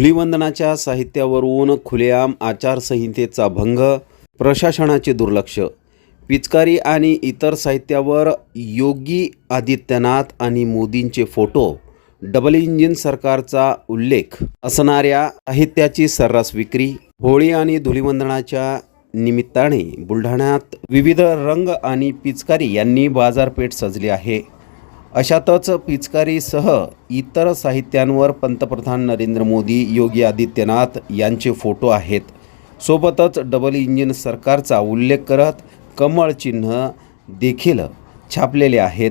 धुलिवंदनाच्या साहित्यावरून खुलेआम आचारसंहितेचा भंग प्रशासनाचे दुर्लक्ष पिचकारी आणि इतर साहित्यावर योगी आदित्यनाथ आणि मोदींचे फोटो डबल इंजिन सरकारचा उल्लेख असणाऱ्या साहित्याची सर्रास विक्री होळी आणि धुलिवंदनाच्या निमित्ताने बुलढाण्यात विविध रंग आणि पिचकारी यांनी बाजारपेठ सजली आहे. अशातच पिचकारीसह इतर साहित्यांवर पंतप्रधान नरेंद्र मोदी योगी आदित्यनाथ यांचे फोटो आहेत. सोबतच डबल इंजिन सरकारचा उल्लेख करत कमळ चिन्ह देखील छापलेले आहेत.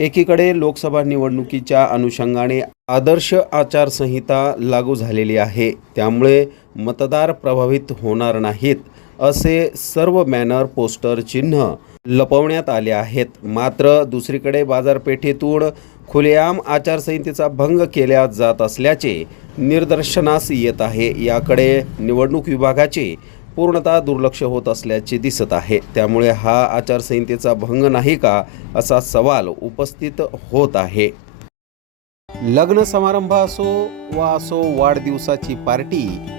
एकीकडे लोकसभा निवडणुकीच्या अनुषंगाने आदर्श आचारसंहिता लागू झालेली आहे. त्यामुळे मतदार प्रभावित होणार नाहीत असे सर्व बॅनर पोस्टर चिन्ह लपवण्यात आले आहेत. मात्र दुसरीकडे बाजारपेठेतून खुलेआम आचारसंहितेचा भंग केल्या जात असल्याचे निदर्शनास येत आहे. याकडे निवडणूक विभागाचे पूर्णतः दुर्लक्ष होत असल्याचे दिसत आहे. त्यामुळे हा आचारसंहितेचा भंग नाही का असा सवाल उपस्थित होत आहे. लग्न समारंभ असो वा असो वाढदिवसाची पार्टी